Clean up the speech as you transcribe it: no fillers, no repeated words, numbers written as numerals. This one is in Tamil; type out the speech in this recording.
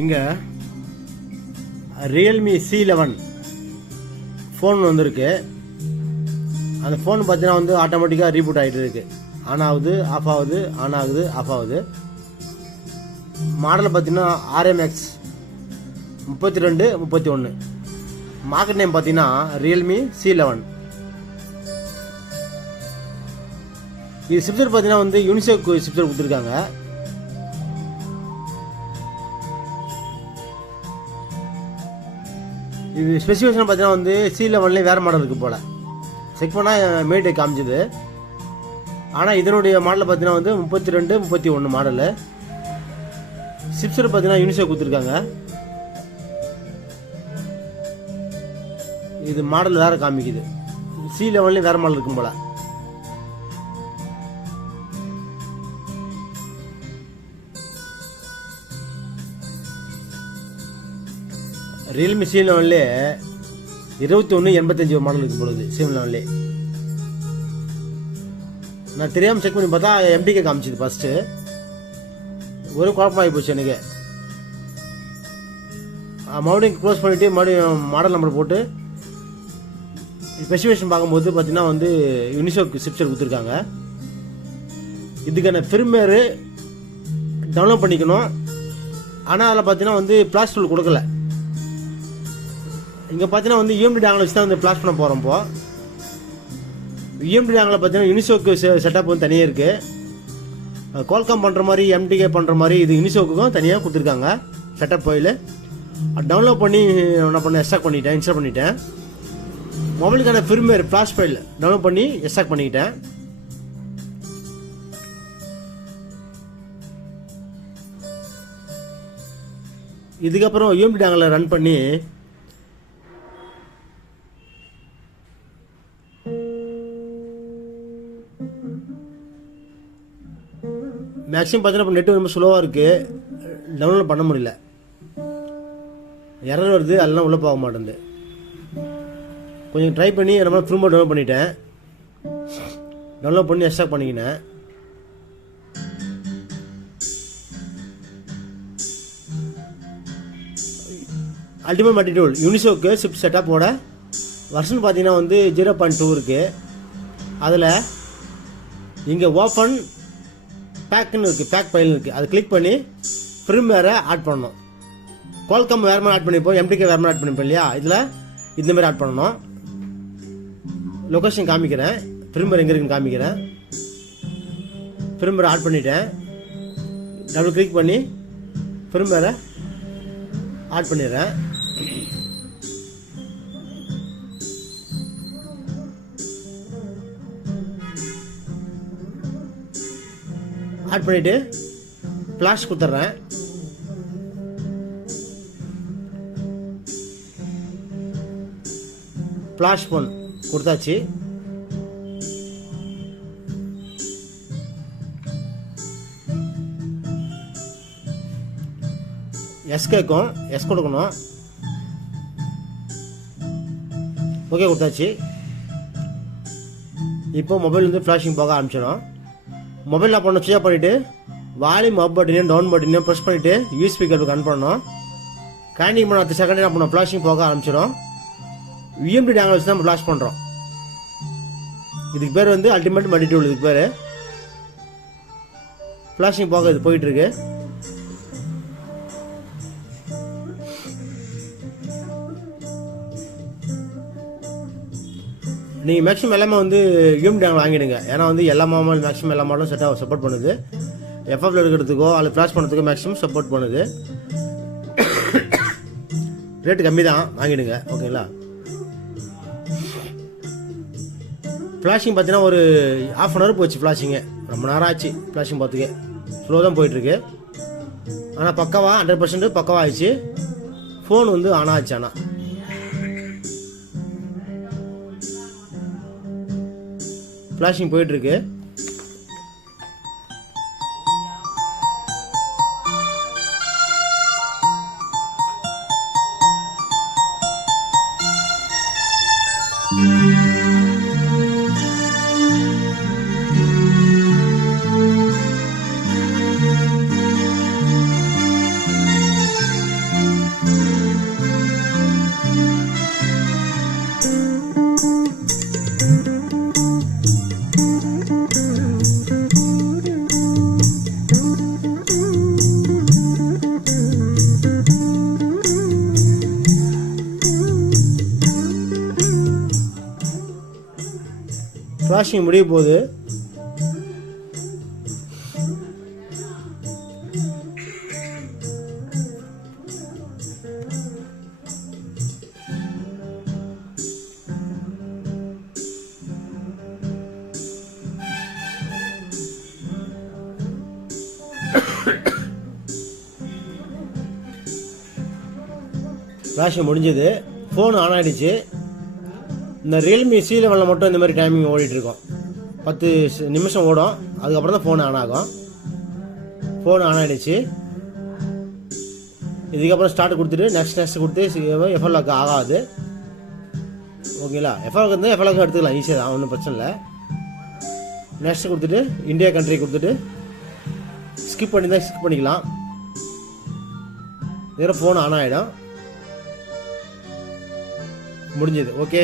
இங்கே ரியல்மி C11 ஃபோன் வந்திருக்கு. அந்த ஃபோன் பார்த்தீங்கன்னா வந்து ஆட்டோமேட்டிக்காக ரீபூட் ஆகிட்டு இருக்கு. ஆன் ஆகுது, ஆஃப் ஆகுது, ஆன் ஆகுது, ஆஃப் ஆகுது. மாடல் பார்த்தீங்கன்னா RMX 3231. மார்க்கெட் நேம் பார்த்தீங்கன்னா ரியல்மி C11. இது சிப்செட் பார்த்தீங்கன்னா வந்து யூனிசெக் சிப்செட் கொடுத்துருக்காங்க. இது ஸ்பெசிஃபிகேஷன் பார்த்தீங்கன்னா வந்து C11 வேறு மாடல் இருக்குது போல். செக் பண்ணால் மேட்டை காமிச்சிது. ஆனால் இதனுடைய மாடலில் பார்த்தீங்கன்னா வந்து 3231 மாடலு. சிப்செட் பார்த்தீங்கன்னா யூனிசெக் கொடுத்துருக்காங்க. இது மாடல் வேறு காமிக்குது. C11 வேறு மாடல் இருக்கும் போல். ரியல்மி C11 2185 மாடல் இருக்கும் பொழுது C11 நான் தெரியாமல் செக் பண்ணி பார்த்தா MTK காமிச்சிது. ஃபஸ்ட்டு ஒரு குழப்பமாகி போச்சு எனக்கு. மறுபடியும் க்ளோஸ் பண்ணிவிட்டு மறுபடியும் மாடல் நம்பர் போட்டு ஸ்பெசிஃபிகேஷன் பார்க்கும்போது பார்த்தீங்கன்னா வந்து யூனிசெக் சிப்செட் கொடுத்துருக்காங்க. இதுக்கான ஃபிர்ம்வேர் டவுன்லோட் பண்ணிக்கணும். ஆனால் அதில் பார்த்தீங்கன்னா வந்து பிளாஸ் டூல் கொடுக்கல. இங்கே பார்த்தீங்கன்னா வந்து EMD டேங்கில் வச்சு தான் வந்து பிளாஸ் பண்ண போகிறோம். இப்போ EMD டேங்கில் பார்த்தீங்கன்னா யூனிசெக் செட்டப் வந்து தனியாக இருக்குது. கோல்காம் பண்ணுற மாதிரி MTK பண்ணுற மாதிரி இது யூனிசெக்குக்கும் தனியாக கொடுத்துருக்காங்க செட்டப் ஃபைல். டவுன்லோட் பண்ணி என்ன பண்ண இன்ஸ்டால் பண்ணிட்டேன். மொபைலுக்கான ஃபிர்ம்வேர் ஃப்ளாஷ் ஃபைல் டவுன்லோட் பண்ணி எக்ஸ்ட்ராக்ட் பண்ணிக்கிட்டேன். இதுக்கப்புறம் EMD டேங்கில் ரன் பண்ணி மேக்ஸிமம் பார்த்தீங்கன்னா நெட் ரொம்ப ஸ்லோவாக இருக்குது. டவுன்லோட் பண்ண முடியல. எரர் வருது, அதெல்லாம் உள்ளே போக மாட்டேங்குது. கொஞ்சம் ட்ரை பண்ணி நம்ம திரும்ப டவுன்லோட் பண்ணிட்டேன். டவுன்லோட் பண்ணி எக்ஸ்ட்ராக்ட் பண்ணிக்கினேன். அல்டிமேட் மல்டிடூல் யூனிசெக் சிப் செட்டப்போட வெர்ஷன் பார்த்தீங்கன்னா வந்து 0.2 இருக்குது. அதில் இங்கே ஓப்பன் பேக்குன்னு இருக்குது, பேக் ஃபைல்னு இருக்குது. அதை கிளிக் பண்ணி ஃபிர்ம்வேரை ஆட் பண்ணணும். கோல்காம் வேறு மாதிரி ஆட் பண்ணிப்போம், MTK வேறு மாதிரி ஆட் பண்ணிப்போம் இல்லையா. இதில் இந்த மாதிரி ஆட் பண்ணணும். லொக்கேஷன் காமிக்கிறேன், ஃபிர்ம்வேர் எங்கே இருக்குன்னு காமிக்கிறேன். ஃபிர்ம்வேரை ஆட் பண்ணிட்டேன். டபுள் கிளிக் பண்ணி ஃபிர்ம்வேரை ஆட் பண்ணிடுறேன். ஆட் பண்ணிவிட்டு ஃப்ளாஷ் கொடுத்துட்றேன். ஃப்ளாஷ் ஃபோன் கொடுத்தாச்சு. எஸ் கேட்கும், எஸ் கொடுக்கணும். ஓகே கொடுத்தாச்சு. இப்போ மொபைல் வந்து ஃப்ளாஷிங் போக ஆரம்பிச்சிடும். மொபைல் நான் பண்ண ஸ்விட்ச் பண்ணிவிட்டு வால்யூம் அப் பட்டனையும் டவுன் பட்டனையும் ப்ரெஸ் பண்ணிவிட்டு USB கேபிள் கனெக்ட் பண்ணணும். கனெக்டிங் பண்ண 10 செகண்ட் என்ன பண்ணோம், ஃப்ளாஷிங் போக ஆரம்பிச்சிடும். EMD டேங்கில் வச்சு தான் நம்ம ஃப்ளாஷ் பண்ணுறோம். இதுக்கு பேர் வந்து அல்டிமேட் மல்டிடூல். இதுக்கு பேர் ஃப்ளாஷிங் போக இது போயிட்டுருக்கு. நீங்கள் மேக்ஸிமம் எல்லாமே வந்து EMD டேங்கில் வாங்கிடுங்க. ஏன்னா வந்து எல்லா மாடலும் மேக்ஸிமம் எல்லா மாடலும் சப்போர்ட் பண்ணுது. FFல எடுக்கிறதுக்கோ அல்லது ஃப்ளாஷ் பண்ணுறதுக்கோ மேக்ஸிமம் சப்போர்ட் பண்ணுது. ரேட்டு கம்மி தான், வாங்கிடுங்க. ஓகேங்களா. ஃப்ளாஷிங் பார்த்தீங்கன்னா ஒரு ½ அன் ஹவர் போச்சு. ஃப்ளாஷிங்கு ரொம்ப நேரம் ஆச்சு. ஃப்ளாஷிங் பார்த்துக்கே ஸ்லோ தான் போயிட்டுருக்கு. ஆனால் பக்காவா 100% பக்காவாக ஆயிடுச்சு. ஃபோன் வந்து ஆன் ஆச்சு. ஆனால் ஃப்ளாஷிங் போயிட்டுருக்கு. ஃப்ளாஷிங் முடிய போகுது. ஃப்ளாஷிங் முடிஞ்சது, ஃபோன் ஆன் ஆகிடுச்சு. இந்த ரியல்மி C11 மட்டும் இந்த மாதிரி டைமிங் ஓடிட்டுருக்கோம். 10 நிமிஷம் ஓடும், அதுக்கப்புறம் தான் ஃபோன் ஆன் ஆகும். ஃபோன் ஆன் ஆகிடுச்சு. இதுக்கப்புறம் ஸ்டார்ட் கொடுத்துட்டு நெக்ஸ்ட் கொடுத்து எஃப்எல் லாக் ஆகாது. ஓகேங்களா? எஃப்எல் லாக் இருந்தால் எஃப்எல் லாக் எடுத்துக்கலாம், ஈஸியாக தான், ஒன்றும் பிரச்சனை இல்லை. நெக்ஸ்ட் கொடுத்துட்டு இந்தியா கண்ட்ரி கொடுத்துட்டு ஸ்கிப் பண்ணி தான் ஸ்கிப் பண்ணிக்கலாம். இதோட ஃபோன் ஆன் ஆகிடும். முடிஞ்சது. ஓகே.